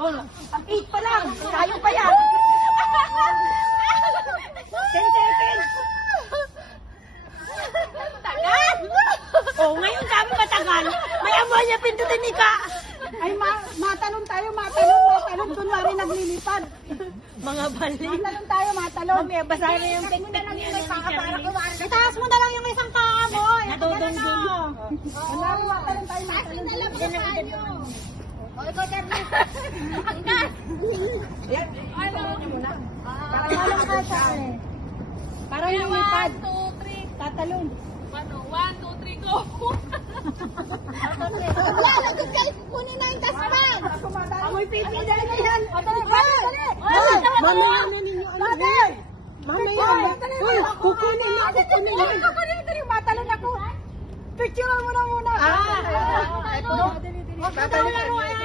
Oh, ang 8 pa lang. Tayo pa yan. 10 seconds. Tagal! Oh, ngayon sabi matagal. May amoy niya pindutin ni Ka. Ay, matalon tayo, matalon. Kunwari naglilipad. Mga bali. Matalon tayo, matalon. Mamaya, basahin na yung teknik niya ni Charlie. Itaas mo na lang yung isang paa mo. Nadodong-dulo. Kunwari, matalon tayo, matalon. O, ikaw, Charlie. Hanggas. Para malang ka siya eh. Para lilipad. 1, 2, 3. Tatalon. 1, 2, 3, go. Lalagod kayo, kunin na yung tasman. Amoy pipi, dali na yan. Dali. Mamaya na ninyo. Mamaya na. Uy, kukunin na. Dali, matalon ako. Picture mo na muna. Tatalon.